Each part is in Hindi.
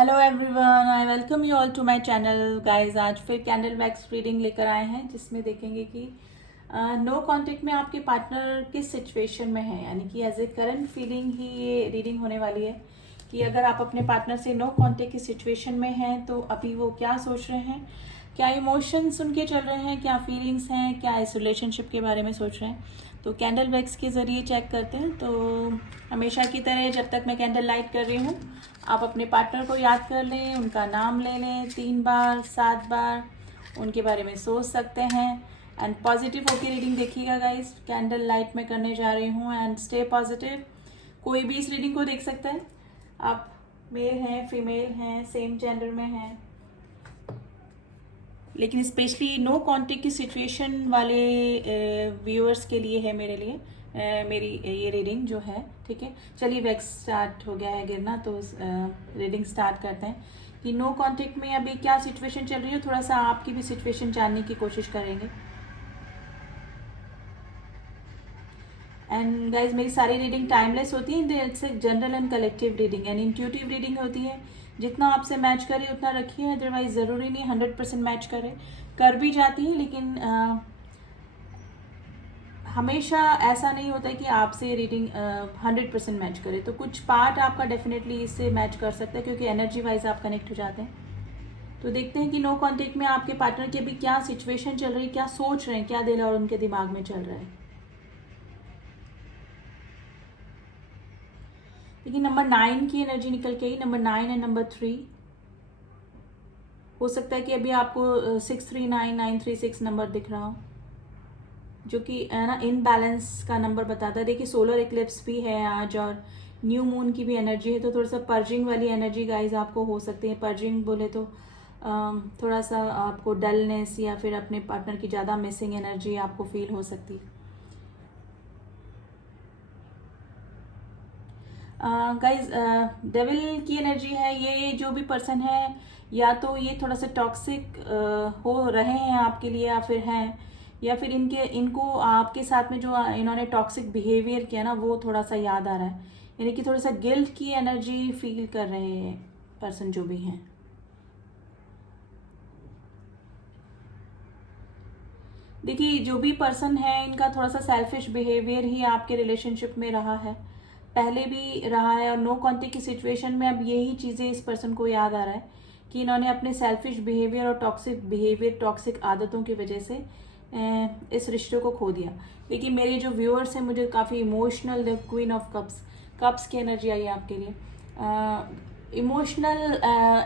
Hello everyone, I welcome you all to my channel guys. आज फिर कैंडल वैक्स रीडिंग लेकर आए हैं जिसमें देखेंगे कि नो कांटेक्ट में आपके पार्टनर किस सिचुएशन में है, यानी कि एज ए करंट फीलिंग ही ये रीडिंग होने वाली है कि अगर आप अपने पार्टनर से नो कांटेक्ट की सिचुएशन में हैं तो अभी वो क्या सोच रहे हैं, क्या इमोशंस उनके चल रहे हैं, क्या फीलिंग्स हैं, क्या इस रिलेशनशिप के बारे में सोच रहे हैं। तो कैंडल वैक्स के ज़रिए चेक करते हैं। तो हमेशा की तरह जब तक मैं कैंडल लाइट कर रही हूँ, आप अपने पार्टनर को याद कर लें, उनका नाम ले लें 3 बार 7 बार, उनके बारे में सोच सकते हैं एंड पॉजिटिव होकर रीडिंग देखिएगा गाइस। कैंडल लाइट में करने जा रही हूँ एंड स्टे पॉजिटिव। कोई भी इस रीडिंग को देख सकता है, आप मेल हैं, फीमेल हैं, सेम जेंडर में हैं, लेकिन स्पेशली नो कांटेक्ट की सिचुएशन वाले व्यूअर्स के लिए है, मेरे लिए मेरी ये रीडिंग जो है। ठीक है, चलिए वैक्स स्टार्ट हो गया है गिरना, तो रीडिंग स्टार्ट करते हैं कि नो कांटेक्ट में अभी क्या सिचुएशन चल रही है। थोड़ा सा आपकी भी सिचुएशन जानने की कोशिश करेंगे। एंड गाइज, मेरी सारी रीडिंग टाइमलेस होती है, इट्स एक general and collective reading and intuitive reading होती है। जितना आपसे मैच करे उतना रखिए, अदरवाइज ज़रूरी नहीं 100% मैच करे, कर भी जाती है, लेकिन हमेशा ऐसा नहीं होता है कि आपसे रीडिंग 100% मैच करे। तो कुछ पार्ट आपका डेफिनेटली इससे मैच कर सकता है क्योंकि एनर्जी वाइज आप कनेक्ट हो जाते हैं। तो देखते हैं कि नो कांटेक्ट में आपके पार्टनर की अभी क्या सिचुएशन चल रही है, क्या सोच रहे हैं, क्या दिल और उनके दिमाग में चल रहा है। देखिए, नंबर 9 की एनर्जी निकल के आई, नंबर 9 एंड नंबर 3। हो सकता है कि अभी आपको 639936 नंबर दिख रहा हो, जो कि है ना इनबैलेंस का नंबर बताता है। देखिए, सोलर इक्लिप्स भी है आज और न्यू मून की भी एनर्जी है, तो थोड़ा सा पर्जिंग वाली एनर्जी गाइज आपको हो सकती है। पर्जिंग बोले तो थोड़ा सा आपको डलनेस या फिर अपने पार्टनर की ज़्यादा मिसिंग एनर्जी आपको फील हो सकती है। गाइज, डेविल की एनर्जी है। ये जो भी पर्सन है, या तो ये थोड़ा सा टॉक्सिक हो रहे हैं आपके लिए, या फिर हैं, या फिर इनको आपके साथ में जो इन्होंने टॉक्सिक बिहेवियर किया ना, वो थोड़ा सा याद आ रहा है, यानी कि थोड़ा सा गिल्ट की एनर्जी फील कर रहे हैं पर्सन जो भी हैं। देखिए, जो भी पर्सन है इनका थोड़ा सा सेल्फिश बिहेवियर ही आपके रिलेशनशिप में रहा है, पहले भी रहा है, और नो कांटेक्ट की सिचुएशन में अब यही चीज़ें इस पर्सन को याद आ रहा है कि इन्होंने अपने सेल्फिश बिहेवियर और टॉक्सिक बिहेवियर, टॉक्सिक आदतों की वजह से इस रिश्ते को खो दिया। लेकिन मेरे जो व्यूअर्स हैं मुझे काफ़ी emotional, queen of cups, cups की एनर्जी आई है आपके लिए। इमोशनल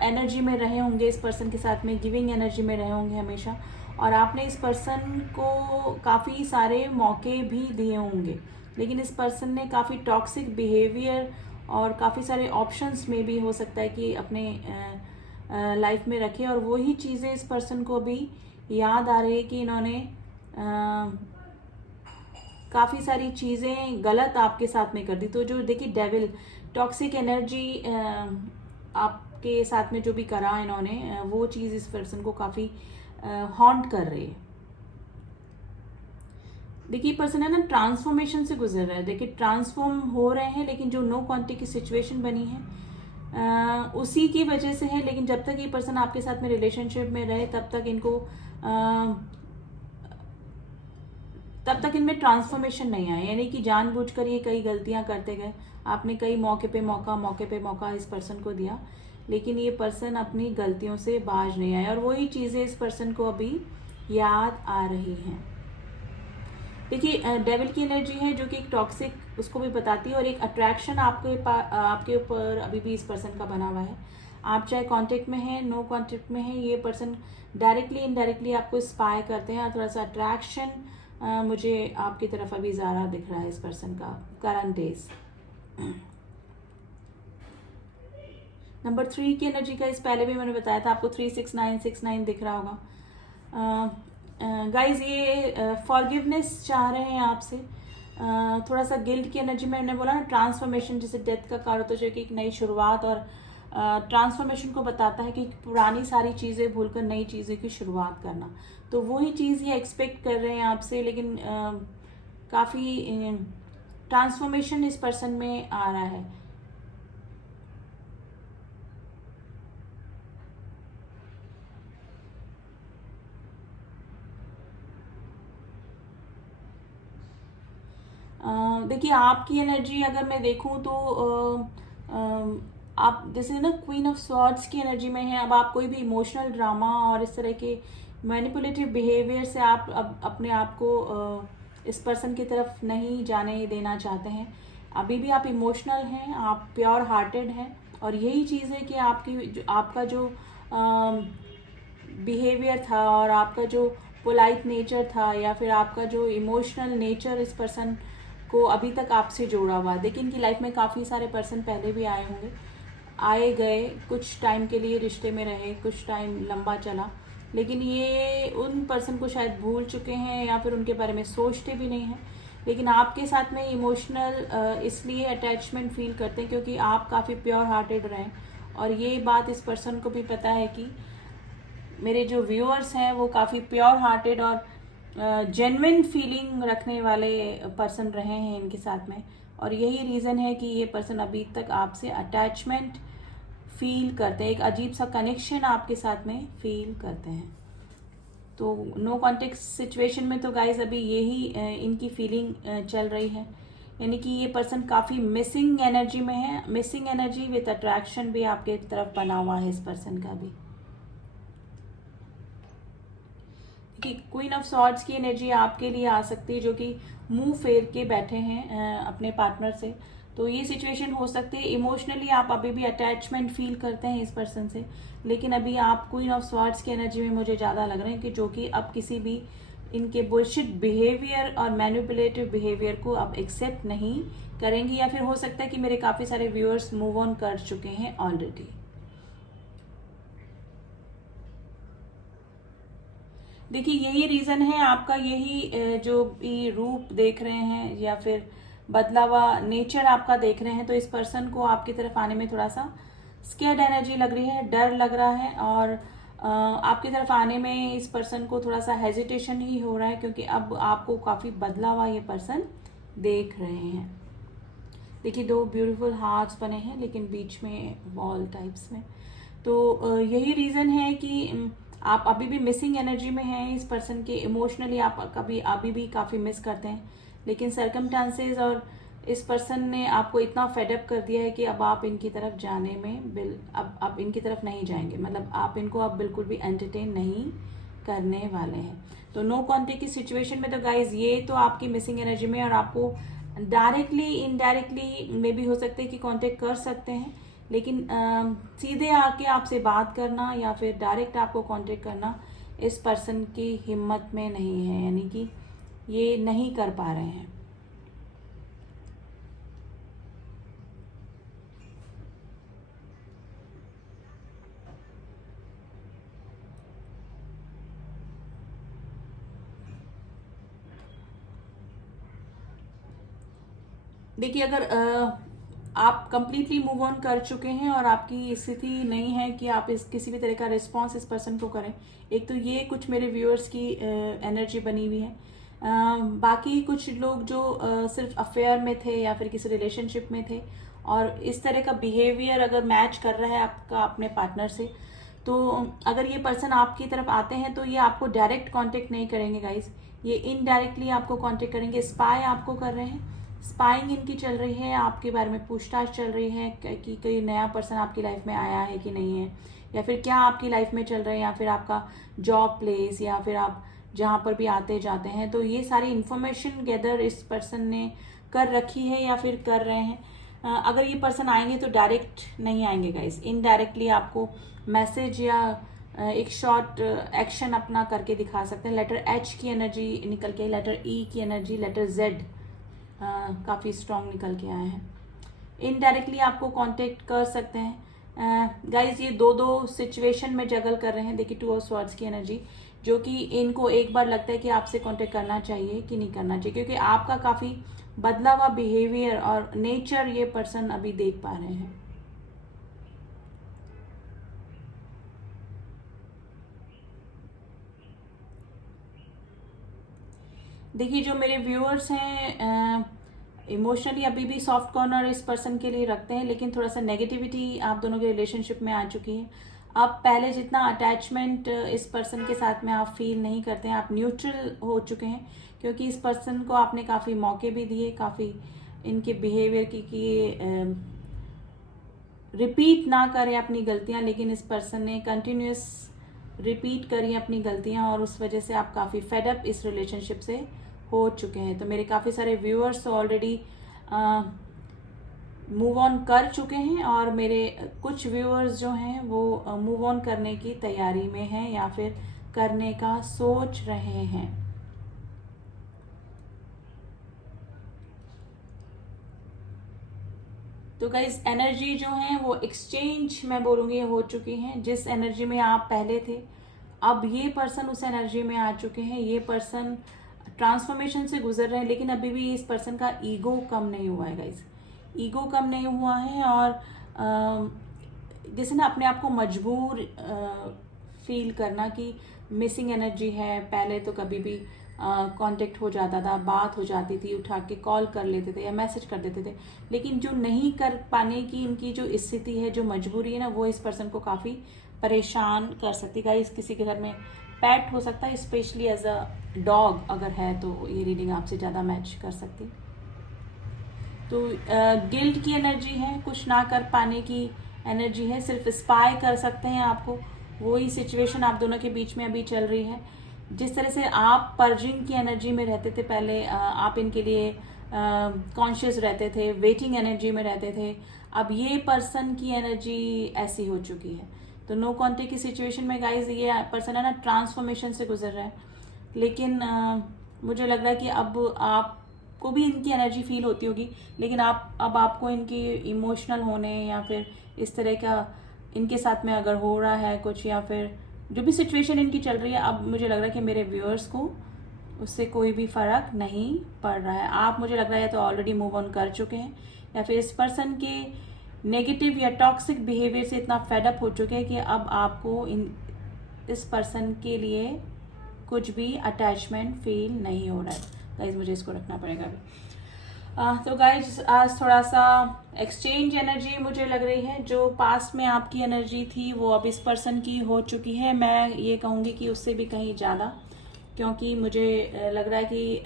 एनर्जी में रहे होंगे इस पर्सन के साथ में, गिविंग एनर्जी में रहे होंगे हमेशा, और आपने इस पर्सन को काफ़ी सारे मौके भी दिए होंगे, लेकिन इस पर्सन ने काफ़ी टॉक्सिक बिहेवियर और काफ़ी सारे ऑप्शंस में भी हो सकता है कि अपने लाइफ में रखे, और वही चीज़ें इस पर्सन को भी याद आ रही है कि इन्होंने काफ़ी सारी चीज़ें गलत आपके साथ में कर दी। तो जो देखिए, डेविल टॉक्सिक एनर्जी आपके साथ में जो भी करा इन्होंने, वो चीज़ इस पर्सन को काफ़ी हॉन्ट कर रही है। देखिए, पर्सन है ना ट्रांसफॉर्मेशन से गुजर रहा है। देखिए, ट्रांसफॉर्म हो रहे हैं, लेकिन जो नो कांटेक्ट की सिचुएशन बनी है उसी की वजह से है। लेकिन जब तक ये पर्सन आपके साथ में रिलेशनशिप में रहे, तब तक इनमें ट्रांसफॉर्मेशन नहीं आया, यानी कि जानबूझकर ये कई गलतियां करते गए। आपने कई मौके पे मौका इस पर्सन को दिया, लेकिन ये पर्सन अपनी गलतियों से बाज नहीं आया, और वही चीज़ें इस पर्सन को अभी याद आ रही हैं। देखिए, डेविल की एनर्जी है जो कि एक टॉक्सिक उसको भी बताती है, और एक अट्रैक्शन आपके ऊपर अभी भी इस पर्सन का बना हुआ है। आप चाहे कांटेक्ट में हैं, नो कांटेक्ट में हैं, ये पर्सन डायरेक्टली इनडायरेक्टली आपको स्पाई करते हैं, और थोड़ा सा अट्रैक्शन मुझे आपकी तरफ अभी ज़्यादा दिख रहा है इस पर्सन का करंट डेज। नंबर 3 की एनर्जी का इस पहले भी मैंने बताया था आपको, 36969 दिख रहा होगा। गाइज, ये फॉरगिवनेस चाह रहे हैं आपसे। थोड़ा सा गिल्ट की एनर्जी में मैंने बोला ना, ट्रांसफॉर्मेशन जैसे डेथ का कार्ड होता है, जो कि एक नई शुरुआत और ट्रांसफॉर्मेशन को बताता है कि पुरानी सारी चीज़ें भूलकर नई चीज़ें की शुरुआत करना। तो वही चीज़ ये एक्सपेक्ट कर रहे हैं आपसे, लेकिन काफ़ी ट्रांसफॉर्मेशन इस पर्सन में आ रहा है। देखिए आपकी एनर्जी अगर मैं देखूं तो आप जैसे ना क्वीन ऑफ स्वॉर्ड्स की एनर्जी में है। अब आप कोई भी इमोशनल ड्रामा और इस तरह के मैनिपुलेटिव बिहेवियर से आप अब अपने आप को इस पर्सन की तरफ नहीं जाने देना चाहते हैं। अभी भी आप इमोशनल हैं, आप प्योर हार्टेड हैं, और यही चीज़ है कि आपका जो बिहेवियर था और आपका जो पोलाइट नेचर था या फिर आपका जो इमोशनल नेचर इस पर्सन को अभी तक आपसे जोड़ा हुआ। देखिए इनकी लाइफ में काफ़ी सारे पर्सन पहले भी आए होंगे, आए गए, कुछ टाइम के लिए रिश्ते में रहे, कुछ टाइम लंबा चला, लेकिन ये उन पर्सन को शायद भूल चुके हैं या फिर उनके बारे में सोचते भी नहीं हैं। लेकिन आपके साथ में इमोशनल इसलिए अटैचमेंट फील करते हैं क्योंकि आप काफ़ी प्योर हार्टेड रहें, और ये बात इस पर्सन को भी पता है कि मेरे जो व्यूअर्स हैं वो काफ़ी प्योर हार्टेड और जेन्युइन फीलिंग रखने वाले पर्सन रहे हैं इनके साथ में, और यही रीज़न है कि ये पर्सन अभी तक आपसे अटैचमेंट फील करते हैं, एक अजीब सा कनेक्शन आपके साथ में फील करते हैं। तो नो कॉन्टेक्ट सिचुएशन में तो गाइज अभी यही इनकी फीलिंग चल रही है, यानी कि ये पर्सन काफ़ी मिसिंग एनर्जी में है। मिसिंग एनर्जी विद अट्रैक्शन भी आपके तरफ बना हुआ है इस पर्सन का भी। क्वीन ऑफ सॉर्ड्स की एनर्जी आपके लिए आ सकती है, जो कि मुंह फेर के बैठे हैं अपने पार्टनर से। तो ये सिचुएशन हो सकती है इमोशनली आप अभी भी अटैचमेंट फील करते हैं इस पर्सन से, लेकिन अभी आप क्वीन ऑफ सॉर्ड्स की एनर्जी में मुझे ज़्यादा लग रहे हैं कि जो कि अब किसी भी इनके बुलशिट बिहेवियर और मैनिपुलेटिव बिहेवियर को अब एक्सेप्ट नहीं करेंगी, या फिर हो सकता है कि मेरे काफ़ी सारे व्यूअर्स मूव ऑन कर चुके हैं ऑलरेडी। देखिए यही रीज़न है आपका, यही जो भी रूप देख रहे हैं या फिर बदला हुआ नेचर आपका देख रहे हैं, तो इस पर्सन को आपकी तरफ आने में थोड़ा सा स्केर्ड एनर्जी लग रही है, डर लग रहा है, और आपकी तरफ आने में इस पर्सन को थोड़ा सा हेजिटेशन ही हो रहा है, क्योंकि अब आपको काफ़ी बदला हुआ ये पर्सन देख रहे हैं। देखिए दो ब्यूटीफुल हार्ट्स बने हैं लेकिन बीच में वॉल टाइप्स में, तो यही रीज़न है कि आप अभी भी मिसिंग एनर्जी में हैं इस पर्सन के। इमोशनली आप अभी भी काफ़ी मिस करते हैं, लेकिन सर्कमस्टांसेस और इस पर्सन ने आपको इतना फेडअप कर दिया है कि अब आप इनकी तरफ जाने में अब इनकी तरफ नहीं जाएंगे, मतलब आप इनको अब बिल्कुल भी एंटरटेन नहीं करने वाले हैं। तो नो कॉन्टेक्ट की सिचुएशन में तो गाइज ये तो आपकी मिसिंग एनर्जी में, और आपको डायरेक्टली इनडायरेक्टली मे भी हो सकता है कि कांटेक्ट कर सकते हैं, लेकिन सीधे आके आपसे बात करना या फिर डायरेक्ट आपको कांटेक्ट करना इस पर्सन की हिम्मत में नहीं है, यानी कि ये नहीं कर पा रहे हैं। देखिए अगर आप कंप्लीटली मूव ऑन कर चुके हैं और आपकी स्थिति नहीं है कि आप इस किसी भी तरह का रिस्पॉन्स इस पर्सन को करें, एक तो ये कुछ मेरे व्यूअर्स की एनर्जी बनी हुई है। बाकी कुछ लोग जो सिर्फ अफेयर में थे या फिर किसी रिलेशनशिप में थे और इस तरह का बिहेवियर अगर मैच कर रहा है आपका अपने पार्टनर से, तो अगर ये पर्सन आपकी तरफ आते हैं तो ये आपको डायरेक्ट कांटेक्ट नहीं करेंगे गाइस, ये इनडायरेक्टली आपको कांटेक्ट करेंगे। स्पाई आपको कर रहे हैं, स्पाइंग इनकी चल रही है, आपके बारे में पूछताछ चल रही है कि कोई नया पर्सन आपकी लाइफ में आया है कि नहीं है, या फिर क्या आपकी लाइफ में चल रहा है, या फिर आपका जॉब प्लेस, या फिर आप जहाँ पर भी आते जाते हैं। तो ये सारी इन्फॉर्मेशन गैदर इस पर्सन ने कर रखी है या फिर कर रहे हैं। अगर ये पर्सन आएंगे तो डायरेक्ट नहीं आएंगे गाइस, इनडायरेक्टली आपको मैसेज या एक शॉर्ट एक्शन अपना करके दिखा सकते हैं। लेटर एच की एनर्जी निकल के, लेटर ई की एनर्जी, लेटर जेड काफ़ी स्ट्रॉन्ग निकल के आए हैं। इनडायरेक्टली आपको कांटेक्ट कर सकते हैं गाइज। ये दो सिचुएशन में जगल कर रहे हैं। देखिए टू ऑफ स्वॉर्ड्स की एनर्जी, जो कि इनको एक बार लगता है कि आपसे कांटेक्ट करना चाहिए कि नहीं करना चाहिए, क्योंकि आपका काफ़ी बदला हुआ बिहेवियर और नेचर ये पर्सन अभी देख पा रहे हैं। देखिए जो मेरे व्यूअर्स हैं इमोशनली अभी भी सॉफ्ट कॉर्नर इस पर्सन के लिए रखते हैं, लेकिन थोड़ा सा नेगेटिविटी आप दोनों के रिलेशनशिप में आ चुकी है। अब पहले जितना अटैचमेंट इस पर्सन के साथ में आप फील नहीं करते हैं, आप न्यूट्रल हो चुके हैं, क्योंकि इस पर्सन को आपने काफ़ी मौके भी दिए, काफ़ी इनके बिहेवियर की रिपीट ना करें अपनी गलतियां, लेकिन इस पर्सन ने कंटिन्यूस रिपीट करी अपनी गलतियां और उस वजह से आप काफ़ी फेडअप इस रिलेशनशिप से हो चुके हैं। तो मेरे काफ़ी सारे व्यूअर्स ऑलरेडी मूव ऑन कर चुके हैं और मेरे कुछ व्यूअर्स जो हैं वो मूव ऑन करने की तैयारी में हैं या फिर करने का सोच रहे हैं। तो गाइस एनर्जी जो है वो एक्सचेंज मैं बोलूँगी हो चुकी है। जिस एनर्जी में आप पहले थे, अब ये पर्सन उस एनर्जी में आ चुके हैं। ये पर्सन ट्रांसफॉर्मेशन से गुजर रहे हैं, लेकिन अभी भी इस पर्सन का ईगो कम नहीं हुआ है गाइस। ईगो कम नहीं हुआ है और जैसे ना अपने आप को मजबूर फील करना कि मिसिंग एनर्जी है। पहले तो कभी भी कांटेक्ट हो जाता था, बात हो जाती थी, उठा के कॉल कर लेते थे या मैसेज कर देते थे, लेकिन जो नहीं कर पाने की इनकी जो स्थिति है, जो मजबूरी है ना, वो इस पर्सन को काफ़ी परेशान कर सकती है। गाइस किसी के घर में पेट हो सकता है, स्पेशली एज अ डॉग अगर है तो ये रीडिंग आपसे ज़्यादा मैच कर सकती। तो गिल्ट की एनर्जी है, कुछ ना कर पाने की एनर्जी है, सिर्फ स्पाई कर सकते हैं आपको। वही सिचुएशन आप दोनों के बीच में अभी चल रही है। जिस तरह से आप पर्जिंग की एनर्जी में रहते थे पहले, आप इनके लिए कॉन्शियस रहते थे, वेटिंग एनर्जी में रहते थे, अब ये पर्सन की एनर्जी ऐसी हो चुकी है। तो नो कॉन्टेक्ट की सिचुएशन में गाइज ये पर्सन है ना ट्रांसफॉर्मेशन से गुजर रहा है, लेकिन मुझे लग रहा है कि अब आपको भी इनकी एनर्जी फील होती होगी, लेकिन अब आपको इनकी इमोशनल होने या फिर इस तरह का इनके साथ में अगर हो रहा है कुछ, या फिर जो भी सिचुएशन इनकी चल रही है, अब मुझे लग रहा है कि मेरे व्यूअर्स को उससे कोई भी फर्क नहीं पड़ रहा है। आप मुझे लग रहा है तो ऑलरेडी मूव ऑन कर चुके हैं, या फिर इस पर्सन के नेगेटिव या टॉक्सिक बिहेवियर से इतना फेडअप हो चुके हैं कि अब आपको इस पर्सन के लिए कुछ भी अटैचमेंट फील नहीं हो रहा है। गाइज मुझे इसको रखना पड़ेगा अभी। तो गाइज आज थोड़ा सा एक्सचेंज एनर्जी मुझे लग रही है। जो पास्ट में आपकी एनर्जी थी वो अब इस पर्सन की हो चुकी है। मैं ये कहूँगी कि उससे भी कहीं ज़्यादा, क्योंकि मुझे लग रहा है कि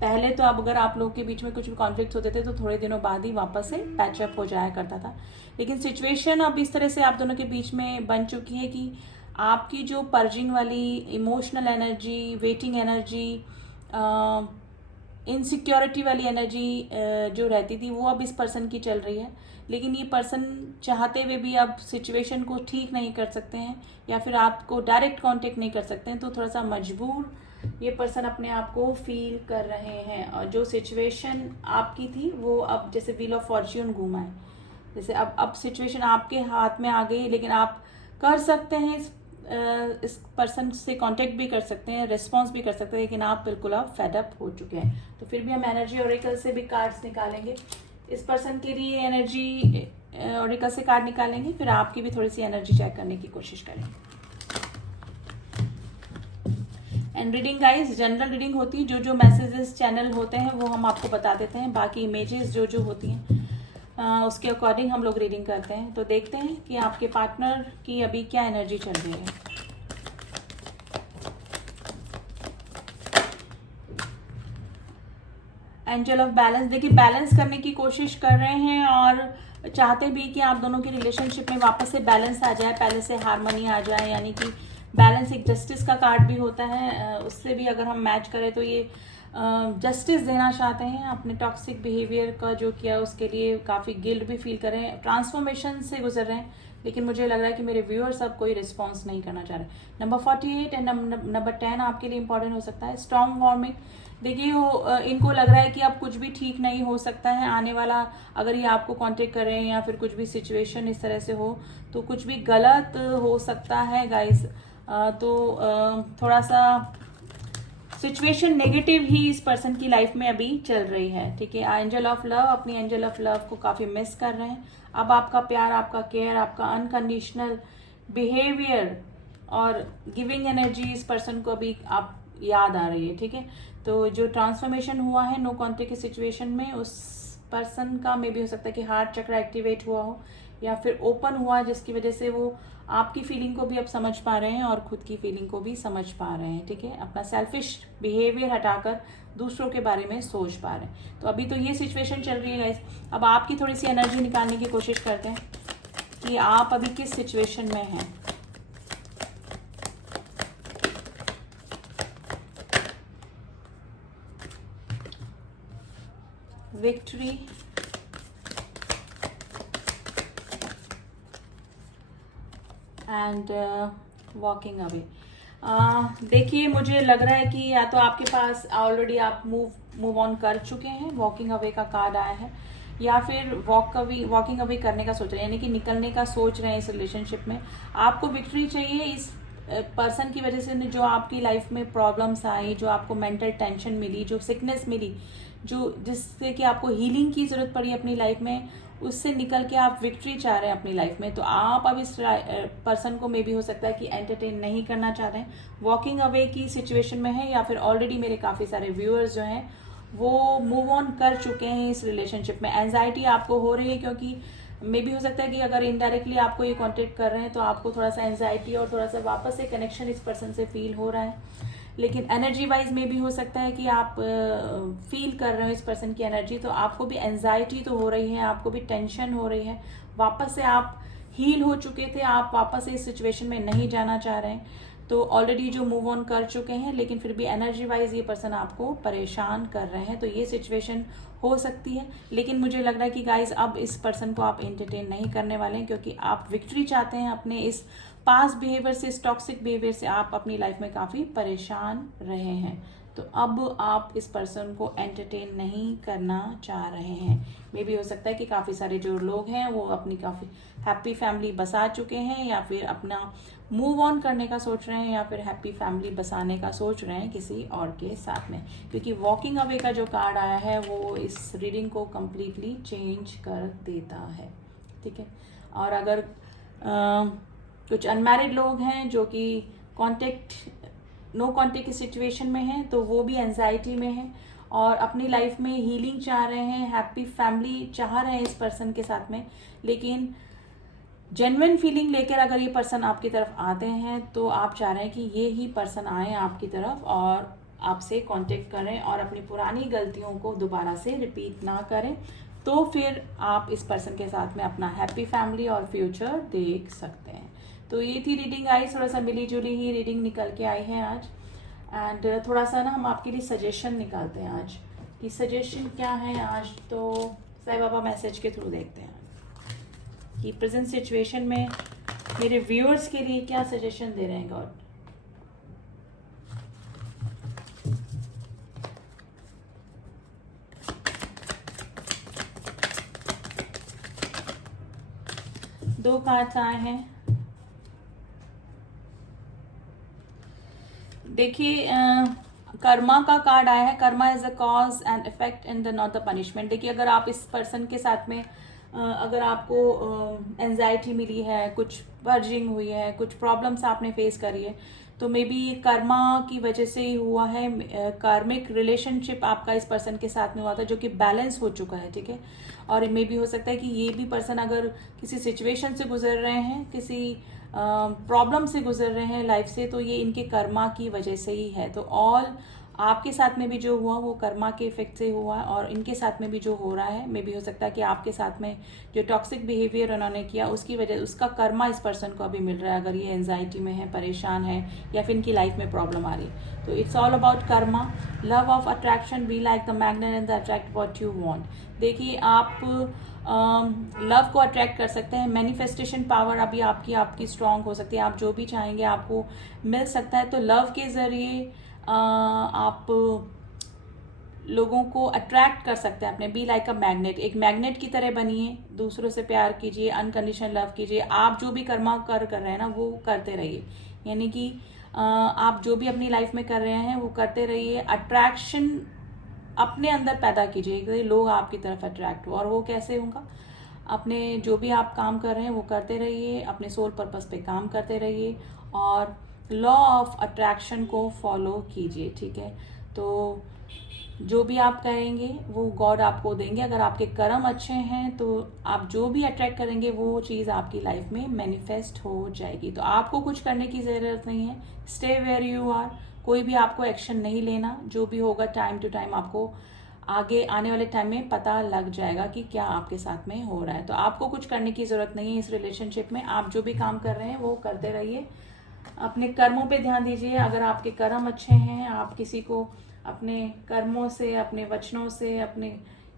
पहले तो अब अगर आप लोग के बीच में कुछ भी कॉन्फ्लिक्ट होते थे तो थोड़े दिनों बाद ही वापस से पैचअप हो जाया करता था, लेकिन सिचुएशन अब इस तरह से आप दोनों के बीच में बन चुकी है कि आपकी जो पर्जिंग वाली emotional energy, waiting energy, insecurity वाली एनर्जी जो रहती थी वो अब इस पर्सन की चल रही है। लेकिन ये पर्सन चाहते हुए भी अब सिचुएशन को ठीक नहीं कर सकते हैं या फिर आपको डायरेक्ट कांटेक्ट नहीं कर सकते हैं, तो थोड़ा सा मजबूर ये पर्सन अपने आप को फील कर रहे हैं। और जो सिचुएशन आपकी थी वो अब जैसे व्हील ऑफ फॉर्च्यून घूमा है, जैसे अब सिचुएशन आपके हाथ में आ गई, लेकिन आप कर सकते हैं इस पर्सन से कांटेक्ट भी कर सकते हैं, रिस्पॉन्स भी कर सकते हैं, लेकिन आप बिल्कुल अब फेडअप हो चुके हैं। तो फिर भी हम एनर्जी ओरेकल से भी कार्ड्स निकालेंगे इस पर्सन के लिए, एनर्जी ओरेकल से कार्ड निकालेंगे, फिर आपकी भी थोड़ी सी एनर्जी चेक करने की कोशिश करेंगे। And reading guys general reading होती है, जो जो मैसेजेस चैनल होते हैं वो हम आपको बता देते हैं, बाकी इमेजेस जो जो होती हैं उसके अकॉर्डिंग हम लोग रीडिंग करते हैं। तो देखते हैं कि आपके पार्टनर की अभी क्या एनर्जी चल रही है। एंजल ऑफ बैलेंस, देखिए बैलेंस करने की कोशिश कर रहे हैं और चाहते भी कि आप दोनों की रिलेशनशिप में वापस से बैलेंस आ जाए, पहले से हार्मनी आ जाए, यानी कि बैलेंस एक जस्टिस का कार्ड भी होता है, उससे भी अगर हम मैच करें तो ये जस्टिस देना चाहते हैं। अपने टॉक्सिक बिहेवियर का जो किया उसके लिए काफ़ी गिल्ट भी फील कर रहे हैं, ट्रांसफॉर्मेशन से गुजर रहे हैं, लेकिन मुझे लग रहा है कि मेरे व्यूअर्स अब कोई रिस्पॉन्स नहीं करना चाह रहे। नंबर 48 एंड नंबर 10 आपके लिए इंपॉर्टेंट हो सकता है। स्ट्रॉन्ग वार्मिंग, देखिए इनको लग रहा है कि अब कुछ भी ठीक नहीं हो सकता है आने वाला, अगर ये आपको कांटेक्ट करें या फिर कुछ भी सिचुएशन इस तरह से हो तो कुछ भी गलत हो सकता है गाइस। तो थोड़ा सा सिचुएशन नेगेटिव ही इस पर्सन की लाइफ में अभी चल रही है, ठीक है। एंजल ऑफ लव अपनी एंजल ऑफ लव को काफ़ी मिस कर रहे हैं। अब आपका प्यार, आपका केयर, आपका अनकंडीशनल बिहेवियर और गिविंग एनर्जी इस पर्सन को अभी आप याद आ रही है, ठीक है। तो जो ट्रांसफॉर्मेशन हुआ है नो कॉन्टेक्ट की सिचुएशन में, उस पर्सन का मे बी हो सकता है कि हार्ट चक्र एक्टिवेट हुआ हो या फिर ओपन हुआ, जिसकी वजह से वो आपकी फीलिंग को भी अब समझ पा रहे हैं और खुद की फीलिंग को भी समझ पा रहे हैं। ठीक है, अपना सेल्फिश बिहेवियर हटाकर दूसरों के बारे में सोच पा रहे हैं। तो अभी तो ये सिचुएशन चल रही है गाइस। अब आपकी थोड़ी सी एनर्जी निकालने की कोशिश करते हैं कि आप अभी किस सिचुएशन में हैं। Victory, and walking away. देखिए, मुझे लग रहा है कि या तो आपके पास ऑलरेडी आप मूव ऑन कर चुके हैं, वॉकिंग अवे का कार्ड आया है, या फिर वॉकिंग अवे करने का सोच रहे हैं, यानी कि निकलने का सोच रहे हैं इस रिलेशनशिप में। आपको विक्ट्री चाहिए इस पर्सन की वजह से जो आपकी लाइफ में प्रॉब्लम्स आई, जो आपको मेंटल टेंशन मिली, जो सिकनेस मिली, जो जिससे कि आपको हीलिंग की जरूरत पड़ी अपनी लाइफ में, उससे निकल के आप विक्ट्री चाह रहे हैं अपनी लाइफ में। तो आप अब इस पर्सन को मे भी हो सकता है कि एंटरटेन नहीं करना चाह रहे हैं, वॉकिंग अवे की सिचुएशन में है, या फिर ऑलरेडी मेरे काफ़ी सारे व्यूअर्स जो हैं वो मूव ऑन कर चुके हैं इस रिलेशनशिप में। एंजाइटी आपको हो रही है क्योंकि मे भी हो सकता है कि अगर इनडायरेक्टली आपको ये कांटेक्ट कर रहे हैं तो आपको थोड़ा सा एंजाइटी और थोड़ा सा वापस से कनेक्शन इस पर्सन से फील हो रहा है। लेकिन एनर्जी वाइज में भी हो सकता है कि आप फील कर रहे हो इस पर्सन की एनर्जी, तो आपको भी एंजाइटी तो हो रही है, आपको भी टेंशन हो रही है। वापस से आप हील हो चुके थे, आप वापस से इस सिचुएशन में नहीं जाना चाह रहे हैं, तो ऑलरेडी जो मूव ऑन कर चुके हैं, लेकिन फिर भी एनर्जी वाइज ये पर्सन आपको परेशान कर रहे हैं। तो ये सिचुएशन हो सकती है, लेकिन मुझे लग रहा है कि गाइज अब इस पर्सन को आप एंटरटेन नहीं करने वाले हैं, क्योंकि आप विक्ट्री चाहते हैं अपने इस पास्ट बिहेवियर से, इस टॉक्सिक बिहेवियर से आप अपनी लाइफ में काफ़ी परेशान रहे हैं। तो अब आप इस पर्सन को एंटरटेन नहीं करना चाह रहे हैं। मे भी हो सकता है कि काफ़ी सारे जो लोग हैं वो अपनी काफ़ी हैप्पी फैमिली बसा चुके हैं, या फिर अपना मूव ऑन करने का सोच रहे हैं, या फिर हैप्पी फैमिली बसाने का सोच रहे हैं किसी और के साथ में, क्योंकि वॉकिंग अवे का जो कार्ड आया है वो इस रीडिंग को कम्प्लीटली चेंज कर देता है। ठीक है, और अगर कुछ अनमैरिड लोग हैं जो कि नो कॉन्टेक्ट की सिचुएशन में हैं, तो वो भी एंजाइटी में हैं और अपनी लाइफ में हीलिंग चाह रहे हैं, हैप्पी फैमिली चाह रहे हैं इस पर्सन के साथ में। लेकिन जेन्युइन फीलिंग लेकर अगर ये पर्सन आपकी तरफ आते हैं तो आप चाह रहे हैं कि ये ही पर्सन आए आपकी तरफ और आपसे कांटेक्ट करें और अपनी पुरानी गलतियों को दोबारा से रिपीट ना करें, तो फिर आप इस पर्सन के साथ में अपना हैप्पी फैमिली और फ्यूचर देख सकते हैं। तो ये थी रीडिंग आई, थोड़ा सा मिली जुली ही रीडिंग निकल के आई है आज। एंड थोड़ा सा ना हम आपके लिए सजेशन निकालते हैं आज कि सजेशन क्या है आज। तो साईं बाबा मैसेज के थ्रू देखते हैं कि प्रेजेंट सिचुएशन में मेरे व्यूअर्स के लिए क्या सजेशन दे रहे हैं गॉड। दो कार्ड्स आए हैं। देखिए, कर्मा का कार्ड आया है। Karma is a cause and effect in the not the punishment. देखिए, अगर आप इस पर्सन के साथ में अगर आपको एंजाइटी मिली है, कुछ पर्जिंग हुई है, कुछ प्रॉब्लम्स आपने फेस करी है, तो मे बी ये कर्मा की वजह से ही हुआ है। कार्मिक रिलेशनशिप आपका इस पर्सन के साथ में हुआ था जो कि बैलेंस हो चुका है। ठीक है, और मे बी हो सकता है कि ये भी पर्सन अगर किसी सिचुएशन से गुजर रहे हैं, किसी प्रॉब्लम से गुजर रहे हैं लाइफ से, तो ये इनके कर्मा की वजह से ही है। तो ऑल आपके साथ में भी जो हुआ वो कर्मा के इफेक्ट से हुआ, और इनके साथ में भी जो हो रहा है मे भी हो सकता है कि आपके साथ में जो टॉक्सिक बिहेवियर उन्होंने किया उसकी वजह, उसका कर्मा इस पर्सन को अभी मिल रहा है, अगर ये एंजाइटी में है, परेशान है, या फिर इनकी लाइफ में प्रॉब्लम आ रही है। तो it's all about Karma. Love of attraction, be like the magnet and the attract what you want. देखिए, आप लव को अट्रैक्ट कर सकते हैं। मैनिफेस्टेशन पावर अभी आपकी स्ट्रांग हो सकती है। आप जो भी चाहेंगे आपको मिल सकता है। तो लव के जरिए आप लोगों को अट्रैक्ट कर सकते हैं अपने। बी लाइक अ मैग्नेट, एक मैग्नेट की तरह बनिए, दूसरों से प्यार कीजिए, अनकंडीशनल लव कीजिए। आप जो भी कर्मा कर रहे हैं ना वो करते रहिए, यानी कि आप जो भी अपनी लाइफ में कर रहे हैं वो करते रहिए। अट्रैक्शन अपने अंदर पैदा कीजिए, लोग आपकी तरफ अट्रैक्ट हो। और वो कैसे होगा? अपने जो भी आप काम कर रहे हैं वो करते रहिए, अपने सोल पर्पस पे काम करते रहिए और लॉ ऑफ अट्रैक्शन को फॉलो कीजिए। ठीक है, तो जो भी आप करेंगे वो गॉड आपको देंगे। अगर आपके कर्म अच्छे हैं तो आप जो भी अट्रैक्ट करेंगे वो चीज़ आपकी लाइफ में मैनिफेस्ट हो जाएगी। तो आपको कुछ करने की ज़रूरत नहीं है, स्टे वेयर यू आर। कोई भी आपको एक्शन नहीं लेना, जो भी होगा टाइम टू टाइम आपको आगे आने वाले टाइम में पता लग जाएगा कि क्या आपके साथ में हो रहा है। तो आपको कुछ करने की ज़रूरत नहीं है इस रिलेशनशिप में। आप जो भी काम कर रहे हैं वो करते रहिए, अपने कर्मों पे ध्यान दीजिए। अगर आपके कर्म अच्छे हैं, आप किसी को अपने कर्मों से, अपने वचनों से, अपने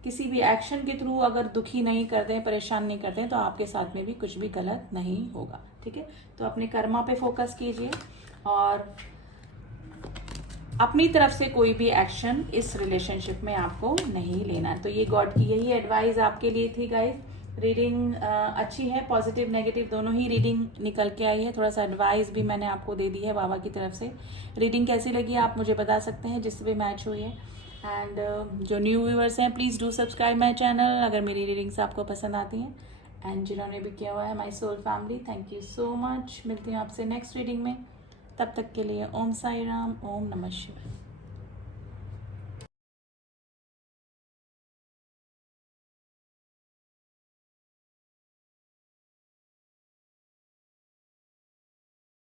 किसी भी एक्शन के थ्रू अगर दुखी नहीं करते हैं, परेशान नहीं करते हैं, तो आपके साथ में भी कुछ भी गलत नहीं होगा। ठीक है, तो अपने कर्मा पे फोकस कीजिए और अपनी तरफ से कोई भी एक्शन इस रिलेशनशिप में आपको नहीं लेना है। तो ये गॉड की यही एडवाइस आपके लिए थी गाइस। रीडिंग अच्छी है, पॉजिटिव नेगेटिव दोनों ही रीडिंग निकल के आई है। थोड़ा सा एडवाइस भी मैंने आपको दे दी है बाबा की तरफ से। रीडिंग कैसी लगी आप मुझे बता सकते हैं, जिससे भी मैच हुई है। एंड जो न्यू व्यूअर्स हैं please do subscribe my channel अगर मेरी रीडिंग्स आपको पसंद आती हैं। एंड जिन्होंने भी किया हुआ है, my soul family, thank you so much. मिलती हूँ आपसे नेक्स्ट रीडिंग में, तब तक के लिए ओम साई राम, ओम नमः शिवाय।